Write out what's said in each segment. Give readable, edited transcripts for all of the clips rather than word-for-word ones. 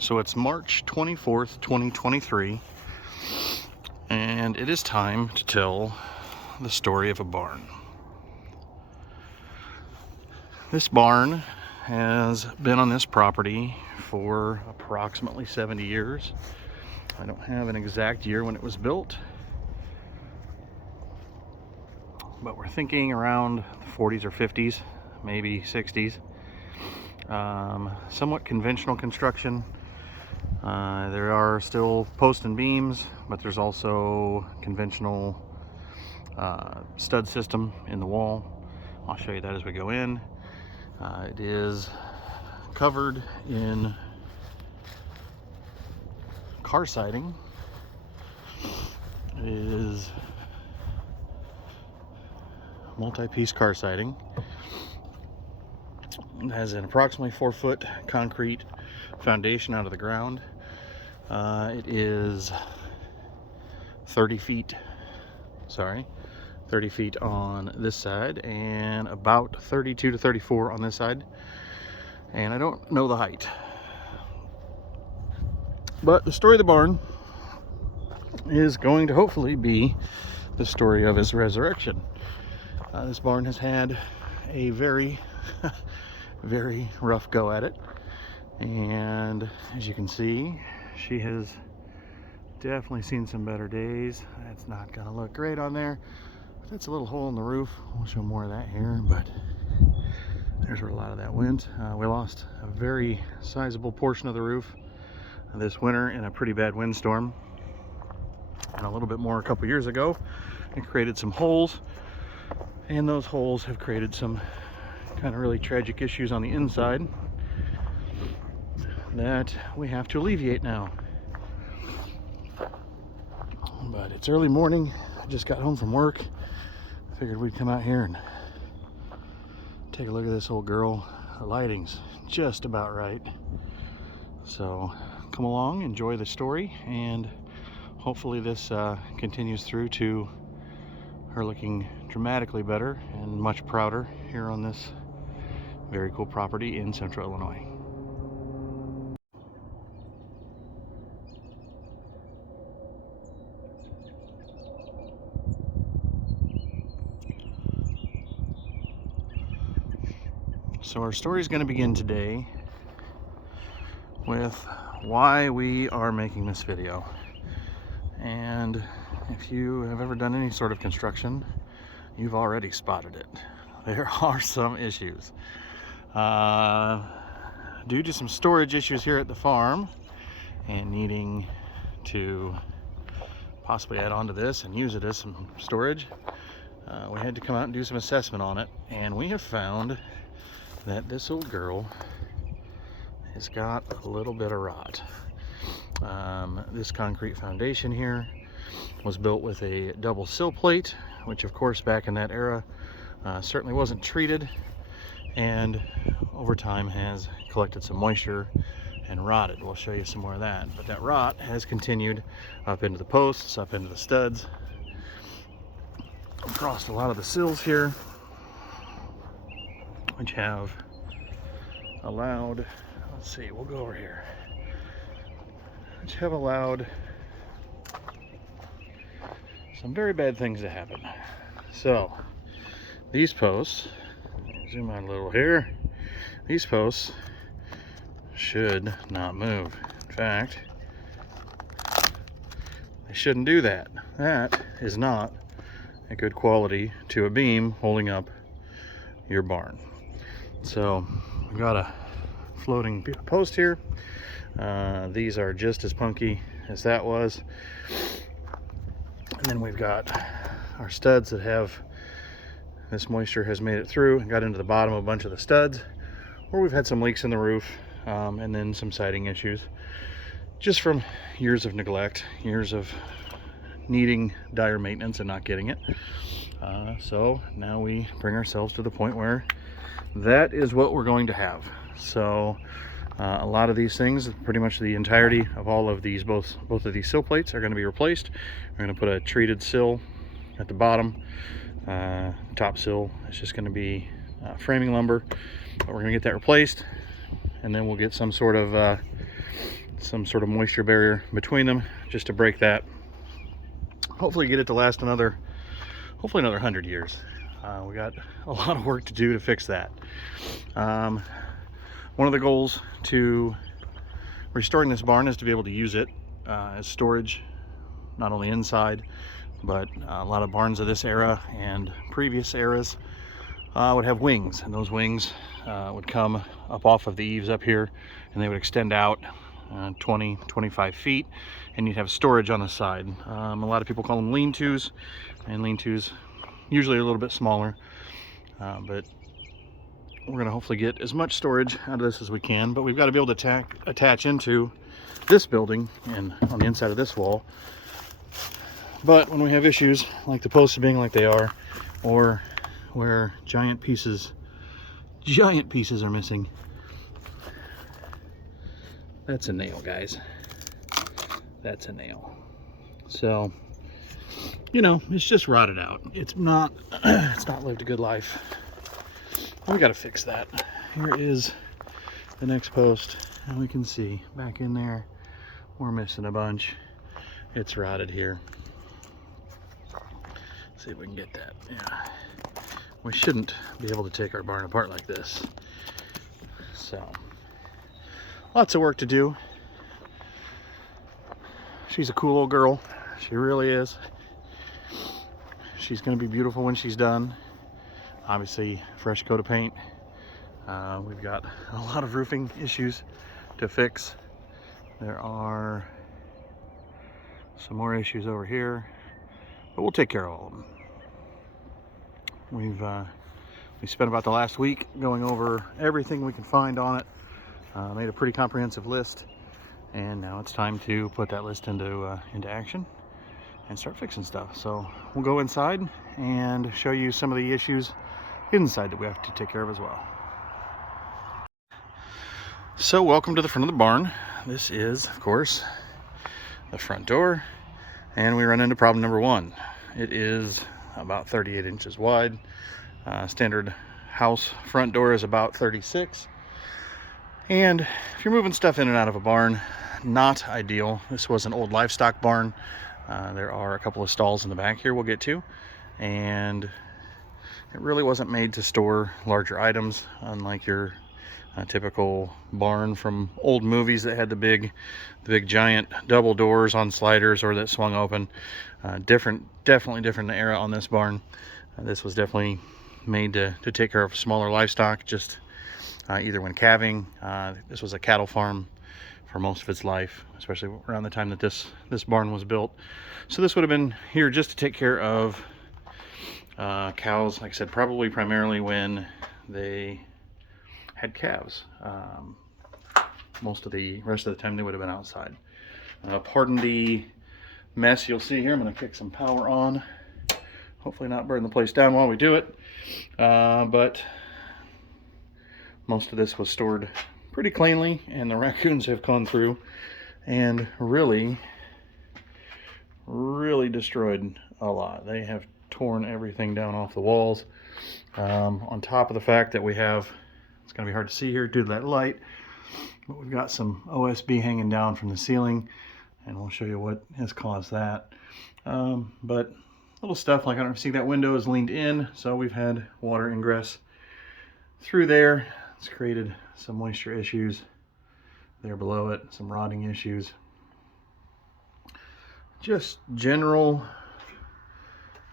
So it's March 24th, 2023, and it is time to tell the story of a barn. This barn has been on this property for approximately 70 years. I don't have an exact year when it was built, but we're thinking around the 40s or 50s, maybe 60s. Somewhat conventional construction. There are still posts and beams, but there's also conventional stud system in the wall. I'll show you that as we go in. It is covered in car siding. It is multi-piece car siding. It has an approximately 4-foot concrete foundation out of the ground. It is 30 feet on this side and about 32 to 34 on this side. And I don't know the height. But the story of the barn is going to hopefully be the story of his resurrection. This barn has had a very, very rough go at it. And as you can see, she has definitely seen some better days. That's not gonna look great on there. But that's a little hole in the roof. We'll show more of that here, but there's where a lot of that went. We lost a very sizable portion of the roof this winter in a pretty bad windstorm. And a little bit more a couple years ago, it created some holes. And those holes have created some kind of really tragic issues on the inside that we have to alleviate now. But it's early morning. I just got home from work. Figured we'd come out here and take a look at this old girl. The lighting's just about right. So come along, enjoy the story, and hopefully this continues through to her looking dramatically better and much prouder here on this very cool property in Central Illinois. So our story is going to begin today with why we are making this video. And if you have ever done any sort of construction, you've already spotted it. There are some issues. Due to some storage issues here at the farm and needing to possibly add on to this and use it as some storage, we had to come out and do some assessment on it, and we have found that this old girl has got a little bit of rot. This concrete foundation here was built with a double sill plate, which of course back in that era certainly wasn't treated, and over time has collected some moisture and rotted. We'll show you some more of that. But that rot has continued up into the posts, up into the studs, across a lot of the sills here, which have allowed, let's see, we'll go over here, which have allowed some very bad things to happen. So these posts, zoom out a little here, these posts should not move. In fact, they shouldn't do that. That is not a good quality to a beam holding up your barn. So we've got a floating post here. These are just as punky as that was. And then we've got our studs that have, this moisture has made it through and got into the bottom of a bunch of the studs, where we've had some leaks in the roof, and then some siding issues just from years of neglect, years of needing dire maintenance and not getting it. So now we bring ourselves to the point where that is what we're going to have. So a lot of these things, pretty much the entirety of all of these, both of these sill plates are going to be replaced. We're going to put a treated sill at the bottom. Top sill is just going to be framing lumber, but we're going to get that replaced, and then we'll get some sort of some sort of moisture barrier between them just to break that. Hopefully get it to last another 100 years. We got a lot of work to do to fix that. One of the goals to restoring this barn is to be able to use it as storage, not only inside, but a lot of barns of this era and previous eras would have wings, and those wings would come up off of the eaves up here, and they would extend out 20-25 feet, and you'd have storage on the side. A lot of people call them lean-tos, and lean-tos usually are a little bit smaller, but we're going to hopefully get as much storage out of this as we can. But we've got to be able to attach into this building and on the inside of this wall. But when we have issues like the posts being like they are, or where giant pieces are missing, that's a nail, guys. That's a nail. So, you know, it's just rotted out. It's not lived a good life. We got to fix that. Here is the next post, and we can see back in there we're missing a bunch. It's rotted here. See if we can get that. Yeah, we shouldn't be able to take our barn apart like this. So lots of work to do. She's a cool little girl. She really is. She's going to be beautiful when she's done. Obviously, fresh coat of paint. We've got a lot of roofing issues to fix. There are some more issues over here, but we'll take care of all of them. We spent about the last week going over everything we can find on it. Made a pretty comprehensive list, and now it's time to put that list into action and start fixing stuff. So we'll go inside and show you some of the issues inside that we have to take care of as well. So welcome to the front of the barn. This is, of course, the front door, and we run into problem number one. It is about 38 inches wide. Standard house front door is about 36. And if you're moving stuff in and out of a barn, not ideal. This was an old livestock barn. There are a couple of stalls in the back here we'll get to, and it really wasn't made to store larger items, unlike your typical barn from old movies that had the big giant double doors on sliders or that swung open. Definitely different era on this barn. This was definitely made to take care of smaller livestock, just either when calving. This was a cattle farm for most of its life, especially around the time that this barn was built. So this would have been here just to take care of cows, like I said, probably primarily when they had calves. Most of the rest of the time they would have been outside. Pardon the mess you'll see here. I'm going to kick some power on. Hopefully not burn the place down while we do it. But most of this was stored pretty cleanly, and the raccoons have gone through and really destroyed a lot. They have torn everything down off the walls. On top of the fact that we have, it's going to be hard to see here due to that light, but we've got some OSB hanging down from the ceiling, and we'll show you what has caused that. But little stuff like, I don't see that window is leaned in, so we've had water ingress through there. It's created some moisture issues there below it, some rotting issues. Just general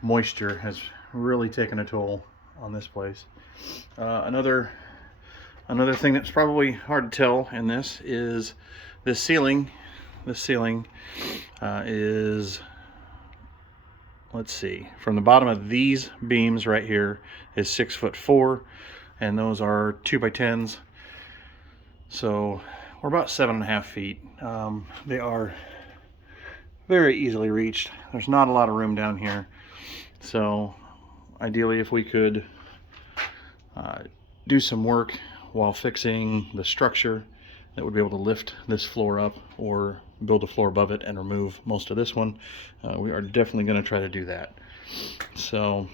moisture has really taken a toll on this place. Another thing that's probably hard to tell in this is this ceiling. This ceiling is, let's see, from the bottom of these beams right here is 6'4", and those are 2x10s. So we're about 7.5 feet. They are very easily reached. There's not a lot of room down here. So ideally, if we could do some work while fixing the structure, that would be able to lift this floor up or build a floor above it and remove most of this one. We are definitely going to try to do that. So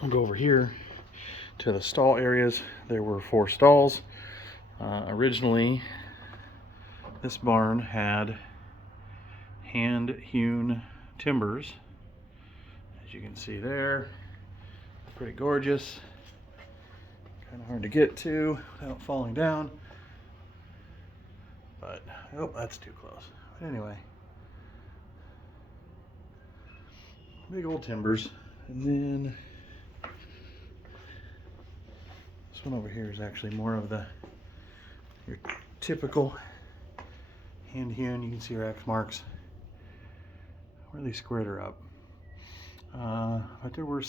I'll go over here to the stall areas. There were 4 stalls. Originally, this barn had hand-hewn timbers, as you can see there. Pretty gorgeous. Kind of hard to get to without falling down. But, oh, that's too close. But anyway, big old timbers. And then this one over here is actually more of your typical hand hewn. You can see her X marks. Really squared her up. But there were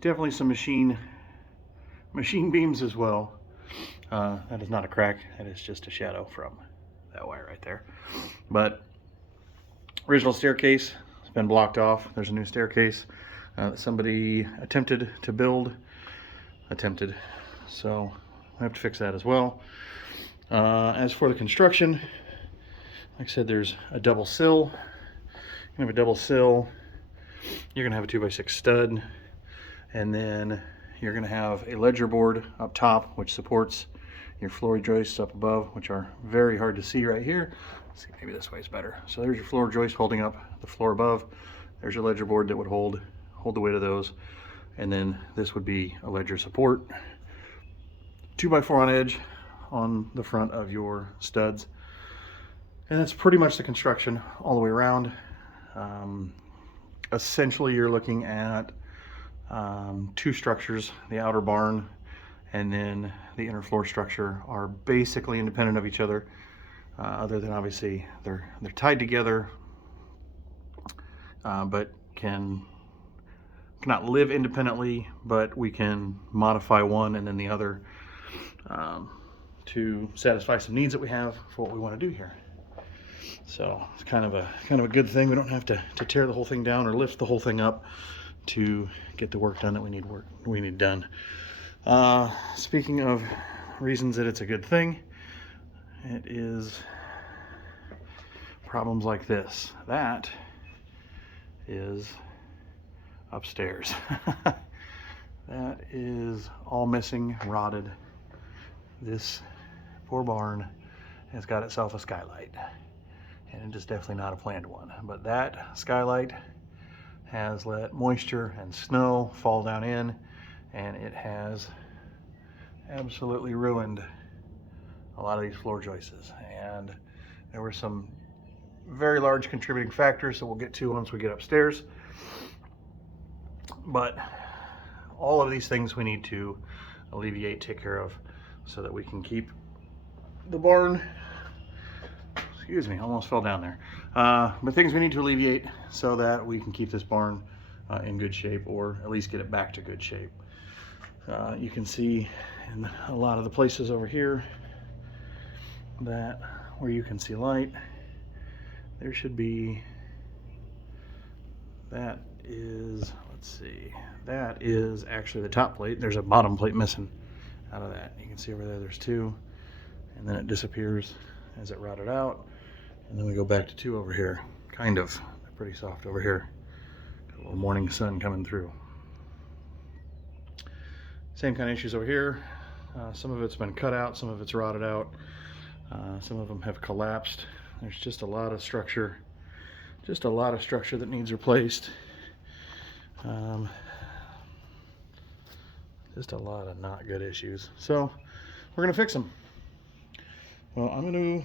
definitely some machine beams as well. That is not a crack, that is just a shadow from that wire right there. But original staircase has been blocked off. There's a new staircase that somebody attempted to build. So I have to fix that as well. As for the construction, like I said, there's a double sill. You're gonna have a double sill. You're gonna have a 2x6 stud, and then you're gonna have a ledger board up top, which supports your floor joists up above, which are very hard to see right here. Let's see, maybe this way is better. So there's your floor joist holding up the floor above. There's your ledger board that would hold the weight of those. And then this would be a ledger support. 2x4 on edge on the front of your studs. And that's pretty much the construction all the way around. Essentially, you're looking at two structures. The outer barn and then the inner floor structure are basically independent of each other, other than obviously they're tied together, but cannot live independently, but we can modify one and then the other to satisfy some needs that we have for what we want to do here. So it's kind of a good thing. We don't have to tear the whole thing down or lift the whole thing up to get the work done that we need done. Speaking of reasons that it's a good thing, it is problems like this. That is upstairs. That is all missing, rotted. This poor barn has got itself a skylight, and it is definitely not a planned one. But that skylight has let moisture and snow fall down in, and it has absolutely ruined a lot of these floor joists. And there were some very large contributing factors that we'll get to once we get upstairs. But all of these things we need to alleviate, take care of, so that we can keep the barn, excuse me, almost fell down there. But things we need to alleviate so that we can keep this barn in good shape, or at least get it back to good shape. You can see in a lot of the places over here that where you can see light, there should be, that is, let's see, that is actually the top plate. There's a bottom plate missing out of that. You can see over there, there's two, and then it disappears as it rotted out. And then we go back to two over here, kind of. They're pretty soft over here. Got a little morning sun coming through. Same kind of issues over here. Some of it's been cut out, some of it's rotted out. Some of them have collapsed. There's just a lot of structure, that needs replaced. Just a lot of not good issues. So we're gonna fix them. Well, I'm gonna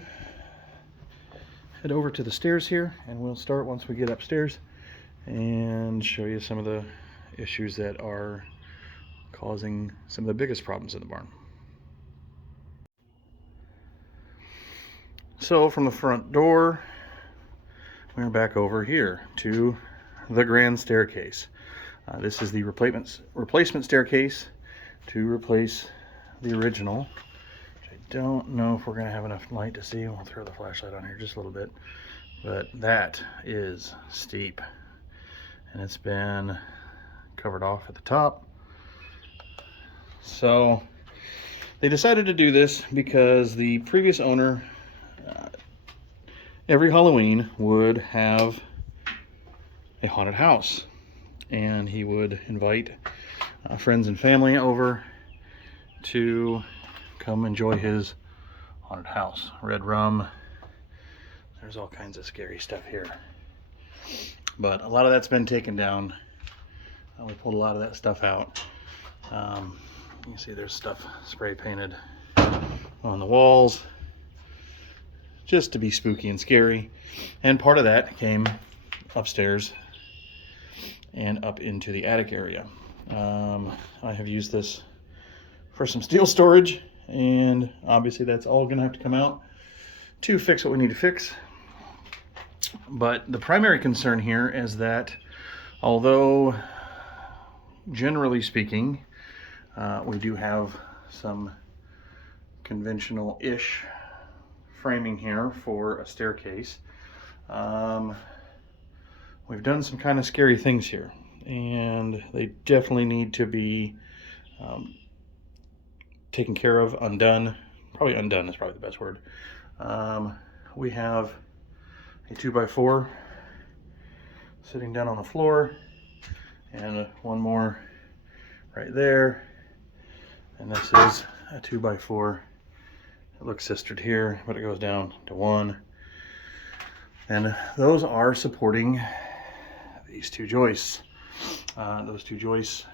head over to the stairs here, and we'll start once we get upstairs and show you some of the issues that are causing some of the biggest problems in the barn. So from the front door, we're back over here to the grand staircase. This is the replacement staircase to replace the original, which I don't know if we're going to have enough light to see. We'll throw the flashlight on here just a little bit. But that is steep, and it's been covered off at the top. So they decided to do this because the previous owner, every Halloween, would have a haunted house, and he would invite friends and family over to come enjoy his haunted house. Red rum. There's all kinds of scary stuff here. But a lot of that's been taken down. We pulled a lot of that stuff out. You can see there's stuff spray painted on the walls just to be spooky and scary. And part of that came upstairs and up into the attic area. I have used this for some steel storage, and obviously that's all gonna have to come out to fix what we need to fix. But the primary concern here is that although generally speaking we do have some conventional-ish framing here for a staircase, we've done some kind of scary things here, and they definitely need to be taken care of, undone. Probably undone is probably the best word. We have a 2x4 sitting down on the floor, and one more right there. And this is a 2x4. It looks sistered here, but it goes down to one. And those are supporting these two joists. Those two joists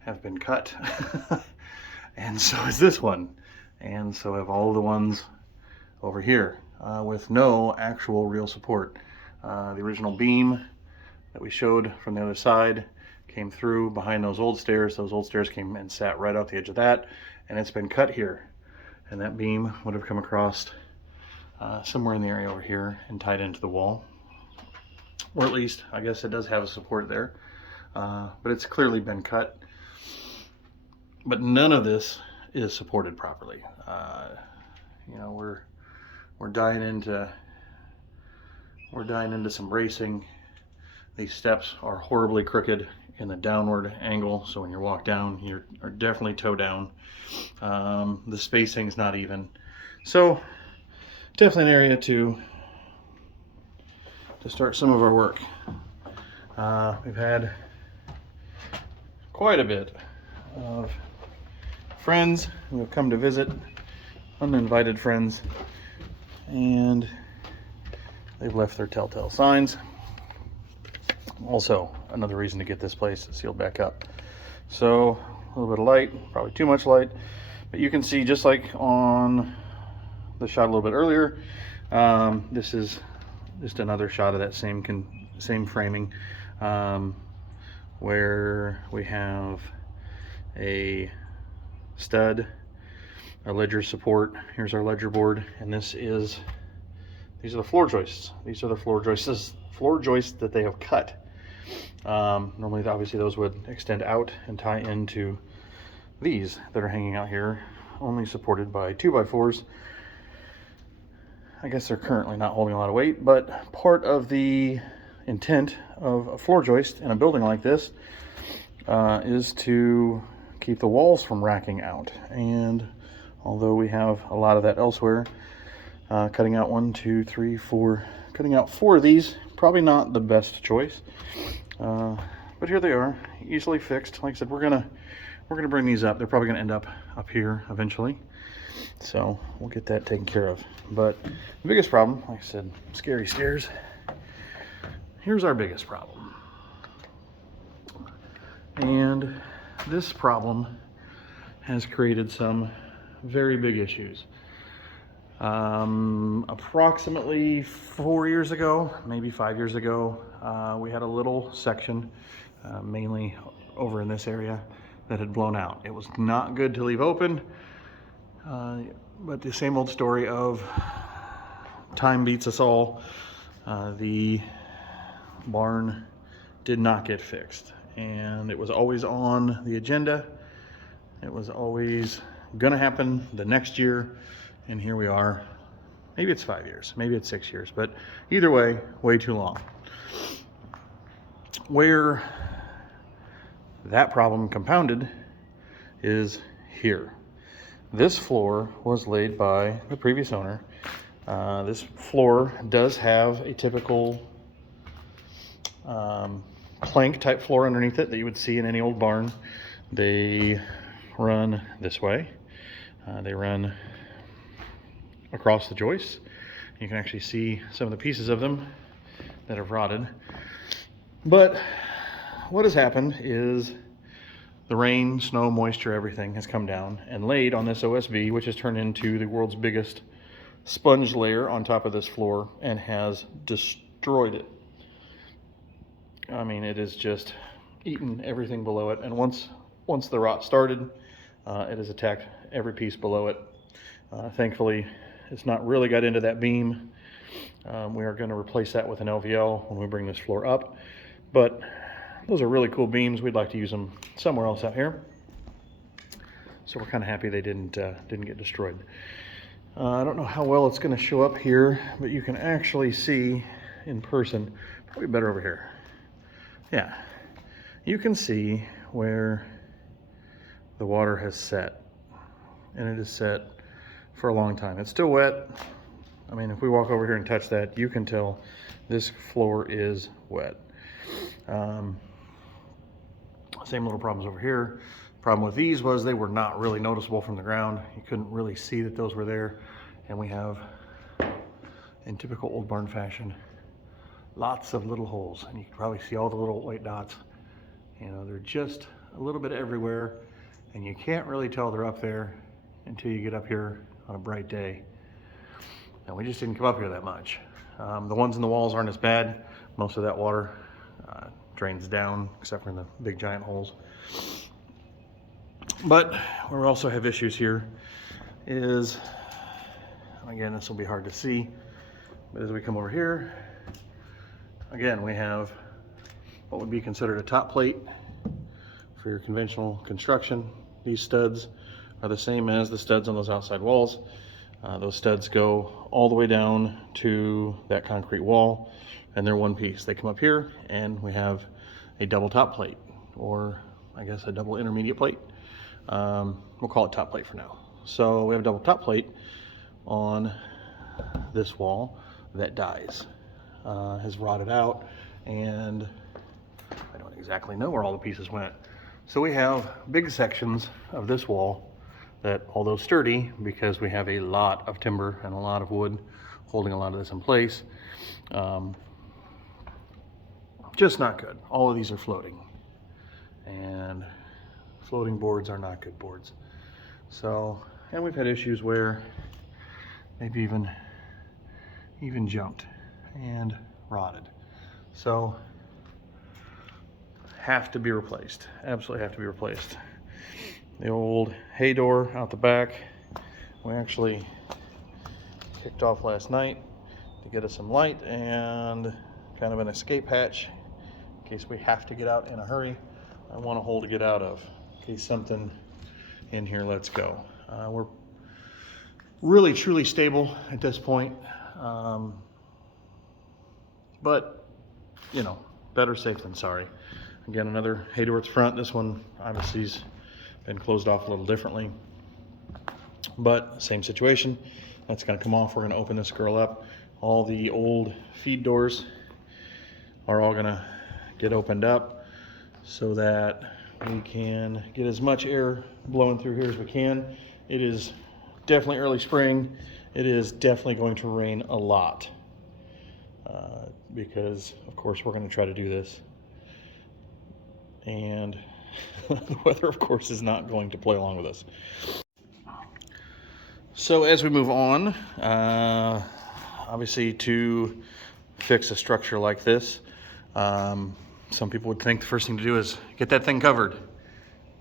have been cut. And so is this one. And so have all the ones over here with no actual real support. The original beam that we showed from the other side came through behind those old stairs. Those old stairs came and sat right off the edge of that, and it's been cut here. And that beam would have come across somewhere in the area over here and tied into the wall. Or at least, I guess it does have a support there. But it's clearly been cut. But none of this is supported properly. You know, we're dying into some bracing. These steps are horribly crooked in the downward angle, so when you walk down, you're definitely toe down. The spacing's not even. So definitely an area to start some of our work. We've had quite a bit of friends who have come to visit, uninvited friends, and they've left their telltale signs. Also, another reason to get this place sealed back up. So a little bit of light, probably too much light, but you can see, just like on the shot a little bit earlier, this is just another shot of that same framing, where we have a stud, a ledger support. Here's our ledger board, and these are the floor joists. These are the floor joists that they have cut. Normally, obviously, those would extend out and tie into these that are hanging out here, only supported by 2x4s. I guess they're currently not holding a lot of weight, but part of the intent of a floor joist in a building like this is to keep the walls from racking out. And although we have a lot of that elsewhere, cutting out 1, 2, 3, 4, cutting out 4 of these, probably not the best choice. But here they are, easily fixed. Like I said, we're gonna bring these up. They're probably gonna end up here eventually. So we'll get that taken care of. But the biggest problem, like I said, scary stairs. Here's our biggest problem. And this problem has created some very big issues. Approximately 4 years ago, maybe 5 years ago, we had a little section, mainly over in this area, that had blown out. It was not good to leave open, but the same old story of time beats us all. The barn did not get fixed, and it was always on the agenda. It was always gonna happen the next year, and here we are. Maybe it's 5 years, maybe it's 6 years, but either way, way too long. Where that problem compounded is here. This floor was laid by the previous owner. This floor does have a typical plank type floor underneath it that you would see in any old barn. They run this way. They run across the joists. You can actually see some of the pieces of them that have rotted. But what has happened is the rain, snow, moisture, everything has come down and laid on this OSB, which has turned into the world's biggest sponge layer on top of this floor and has destroyed it. I mean, it is just eaten everything below it. And once the rot started, it has attacked every piece below it. Thankfully, it's not really got into that beam. We are going to replace that with an LVL when we bring this floor up. But those are really cool beams. We'd like to use them somewhere else out here. So we're kind of happy they didn't get destroyed. I don't know how well it's going to show up here, but you can actually see in person, probably better over here. Yeah, you can see where the water has set, and it is set for a long time. It's still wet. I mean, if we walk over here and touch that, you can tell this floor is wet. Same little problems over here. Problem with these was they were not really noticeable from the ground. You couldn't really see that those were there. And we have, in typical old barn fashion, lots of little holes. And you can probably see all the little white dots. You know, they're just a little bit everywhere. And you can't really tell they're up there until you get up here on a bright day. And we just didn't come up here that much. The ones in the walls aren't as bad. Most of that water drains down, except for in the big giant holes. But where we also have issues here is, again, this will be hard to see, but as we come over here, again, we have what would be considered a top plate for your conventional construction. These studs are the same as the studs on those outside walls. Those studs go all the way down to that concrete wall, and they're one piece. They come up here, and we have a double top plate, or I guess a double intermediate plate. We'll call it top plate for now. So we have a double top plate on this wall that dies, has rotted out, and I don't exactly know where all the pieces went. So we have big sections of this wall that, although sturdy, because we have a lot of timber and a lot of wood holding a lot of this in place, just not good. All of these are floating, and floating boards are not good boards. So, and we've had issues where they've even jumped and rotted. So, have to be replaced. Absolutely have to be replaced. The old hay door out the back, we actually kicked off last night to get us some light and kind of an escape hatch in case we have to get out in a hurry. I want a hole to get out of in case something in here lets go. We're really truly stable at this point, but you know, better safe than sorry. Again, another hay door at the front. This one obviously's been closed off a little differently, but same situation. That's going to come off. We're going to open this girl up. All the old feed doors are all going to get opened up so that we can get as much air blowing through here as we can. It is definitely early spring. It is definitely going to rain a lot because of course we're going to try to do this, and the weather of course is not going to play along with us. So as we move on, obviously to fix a structure like this, some people would think the first thing to do is get that thing covered,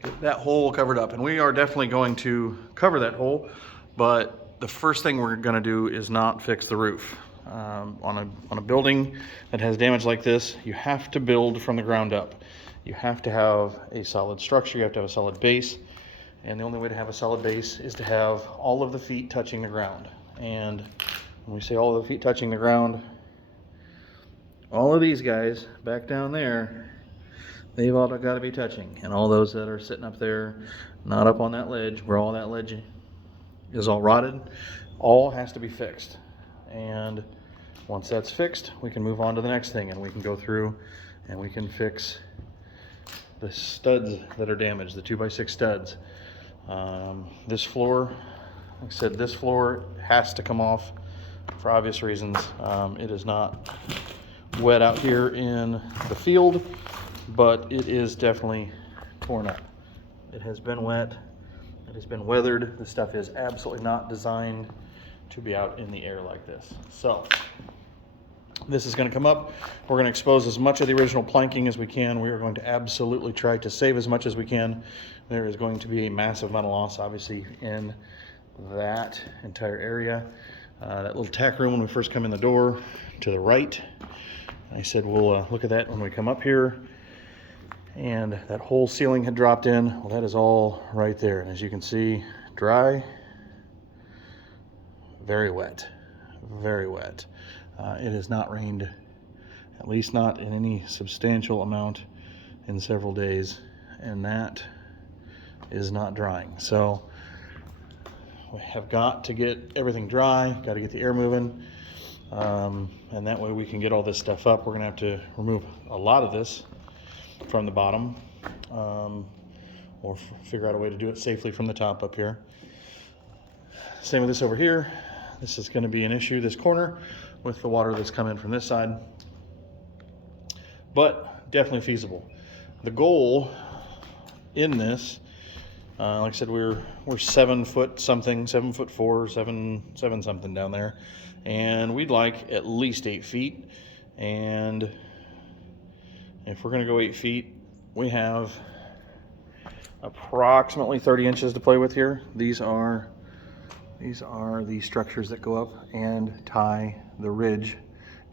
get that hole covered up, and we are definitely going to cover that hole. But the first thing we're going to do is not fix the roof. On a building that has damage like this, you have to build from the ground up. You have to have a solid structure. You have to have a solid base. And the only way to have a solid base is to have all of the feet touching the ground. And when we say all of the feet touching the ground, all of these guys back down there, they've all got to be touching. And all those that are sitting up there, not up on that ledge, where all that ledge is all rotted, all has to be fixed. And once that's fixed, we can move on to the next thing, and we can go through and we can fix the studs that are damaged, the 2x6 studs. This floor Like I said, this floor has to come off for obvious reasons. It is not wet out here in the field, but it is definitely torn up. It has been wet. It has been weathered. This stuff is absolutely not designed to be out in the air like this. So this is going to come up. We're going to expose as much of the original planking as we can. We are going to absolutely try to save as much as we can. There is going to be a massive amount of loss, obviously, in that entire area. That little tack room when we first come in the door to the right. I said we'll look at that when we come up here. And that whole ceiling had dropped in. Well, that is all right there. And as you can see, dry, very wet, very wet. It has not rained, at least not in any substantial amount in several days. And that is not drying. So we have got to get everything dry, got to get the air moving. And that way we can get all this stuff up. We're gonna have to remove a lot of this from the bottom, or figure out a way to do it safely from the top up here. Same with this over here. This is going to be an issue, this corner, with the water that's coming from this side, but definitely feasible. The goal in this, like I said, we're 7 foot something, 7'4", 7 something down there, and we'd like at least 8 feet. And if we're going to go 8 feet, we have approximately 30 inches to play with here. These are the structures that go up and tie the ridge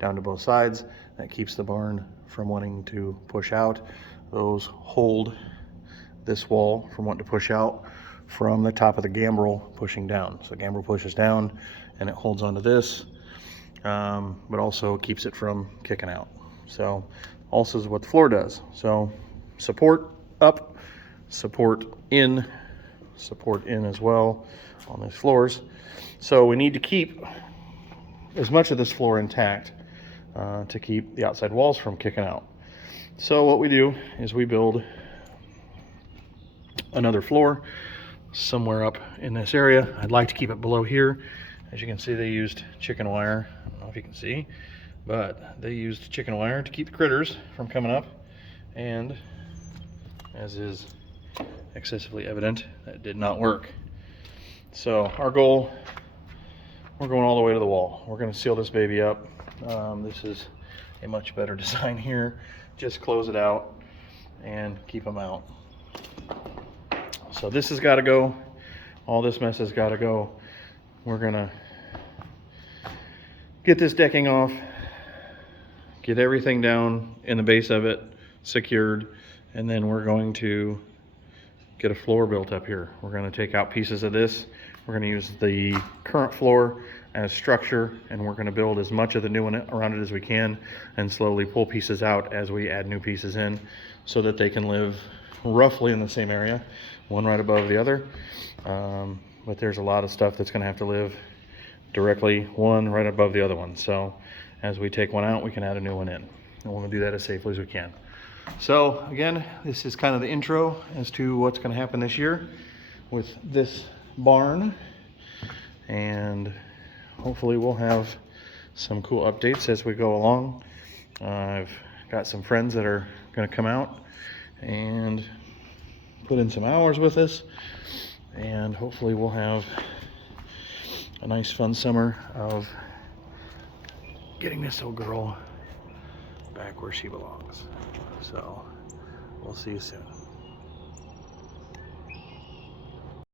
down to both sides. That keeps the barn from wanting to push out. Those hold this wall from wanting to push out from the top of the gambrel pushing down. So the gambrel pushes down and it holds onto this, but also keeps it from kicking out. So also is what the floor does. So support up, support in as well on these floors. So we need to keep as much of this floor intact to keep the outside walls from kicking out. So what we do is we build another floor somewhere up in this area. I'd like to keep it below here. As you can see, they used chicken wire. I don't know if you can see, but they used chicken wire to keep the critters from coming up, and as is excessively evident, that did not work. So our goal, we're going all the way to the wall. We're going to seal this baby up. This is a much better design here. Just close it out and keep them out. So this has got to go. All this mess has got to go. We're going to get this decking off, get everything down in the base of it secured, and then we're going to get a floor built up here. We're going to take out pieces of this. We're going to use the current floor as structure, and we're going to build as much of the new one around it as we can, and slowly pull pieces out as we add new pieces in, so that they can live roughly in the same area, one right above the other. But there's a lot of stuff that's going to have to live directly one right above the other one. So as we take one out, we can add a new one in, and we're going to do that as safely as we can. So again, this is kind of the intro as to what's going to happen this year with this barn, and hopefully we'll have some cool updates as we go along. I've got some friends that are going to come out and put in some hours with us, and hopefully we'll have a nice fun summer of getting this old girl back where she belongs. So we'll see you soon.